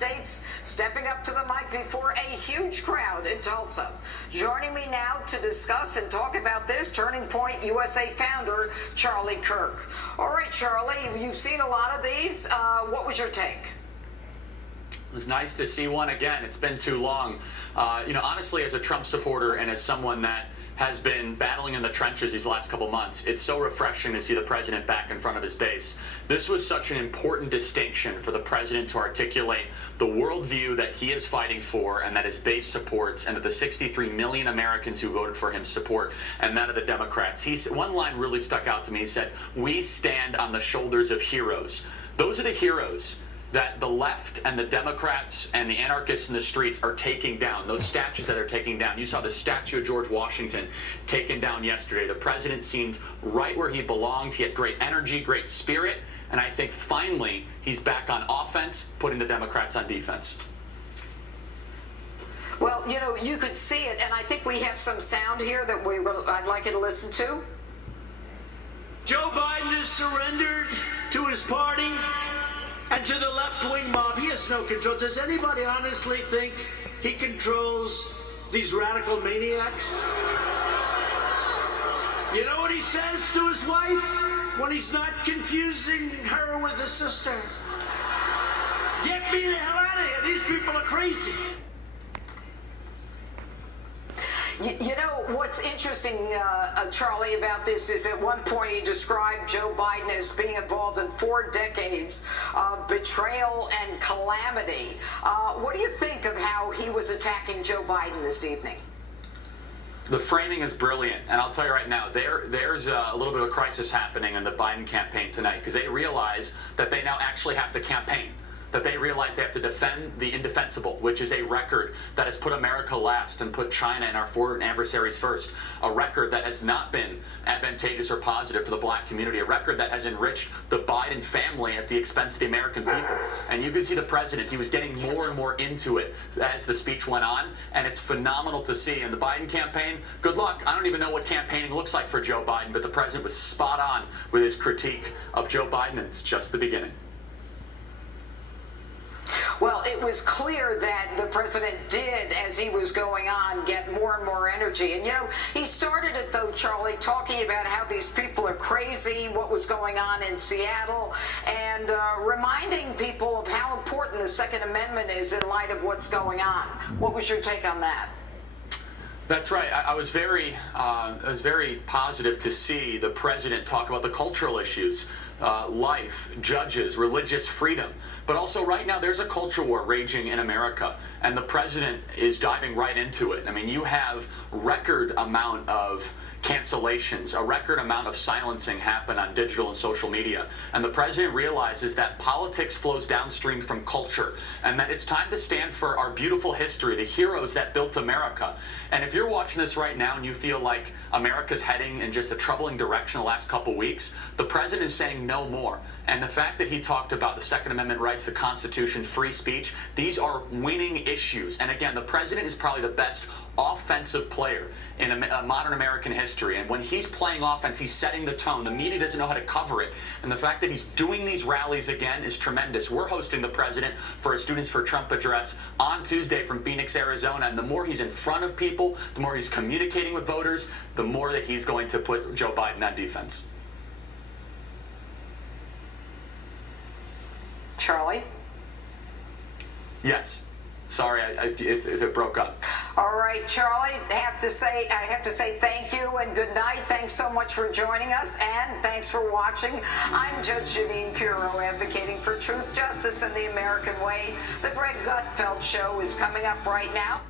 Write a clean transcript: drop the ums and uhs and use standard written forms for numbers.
States, stepping up to the mic before a huge crowd in Tulsa. Joining me now to discuss and talk about this, Turning Point USA founder Charlie Kirk. All right, Charlie, you've seen a lot of these. What was your take? It was nice to see one again. It's been too long. Honestly, as a Trump supporter and as someone that has been battling in the trenches these last couple months, it's so refreshing to see the president back in front of his base. This was such an important distinction for the president to articulate the worldview that he is fighting for and that his base supports, and that the 63 million Americans who voted for him support, and that of the Democrats. One line really stuck out to me. He said, "We stand on the shoulders of heroes." Those are the heroes that the left and the Democrats and the anarchists in the streets are taking down, those statues that are taking down. You saw the statue of George Washington taken down yesterday. The president seemed right where he belonged. He had great energy, great spirit, and I think finally he's back on offense, putting the Democrats on defense. Well, you could see it, and I think we have some sound here that I'd like you to listen to. Joe Biden has surrendered to his party and to the left-wing mob. He has no control. Does anybody honestly think he controls these radical maniacs? You know what he says to his wife when he's not confusing her with his sister? "Get me the hell out of here. These people are crazy." What's interesting, Charlie, about this is at one point he described Joe Biden as being involved in 4 decades of betrayal and calamity. What do you think of how he was attacking Joe Biden this evening? The framing is brilliant, and I'll tell you right now, there's a little bit of a crisis happening in the Biden campaign tonight, because they realize that they now actually have to campaign. That they realize they have to defend the indefensible, which is a record that has put America last and put China and our foreign adversaries first. A record that has not been advantageous or positive for the black community. A record that has enriched the Biden family at the expense of the American people. And you can see the president, he was getting more and more into it as the speech went on, and it's phenomenal to see. And the Biden campaign, good luck. I don't even know what campaigning looks like for Joe Biden, but the president was spot on with his critique of Joe Biden, and it's just the beginning. Well, it was clear that the president did, as he was going on, get more and more energy. And, he started it, though, Charlie, talking about how these people are crazy, what was going on in Seattle, and reminding people of how important the Second Amendment is in light of what's going on. What was your take on that? That's right. I was very positive to see the president talk about the cultural issues, life, judges, religious freedom. But also right now there's a culture war raging in America, and the president is diving right into it. I mean, you have record amount of cancellations, a record amount of silencing happen on digital and social media. And the president realizes that politics flows downstream from culture, and that it's time to stand for our beautiful history, the heroes that built America. And if you're watching this right now and you feel like America's heading in just a troubling direction the last couple weeks, the president is saying no more. And the fact that he talked about the Second Amendment rights, the Constitution, free speech, these are winning issues. And again, the president is probably the best offensive player in modern American history. And when he's playing offense, he's setting the tone. The media doesn't know how to cover it. And the fact that he's doing these rallies again is tremendous. We're hosting the president for a Students for Trump address on Tuesday from Phoenix, Arizona. And the more he's in front of people, the more he's communicating with voters, the more that he's going to put Joe Biden on defense. Charlie? Yes. Sorry if it broke up. All right, Charlie, I have to say thank you and good night. Thanks so much for joining us, and thanks for watching. I'm Judge Jeanne Trump, advocating for truth, justice, and the American way. The Greg Gutfeld Show is coming up right now.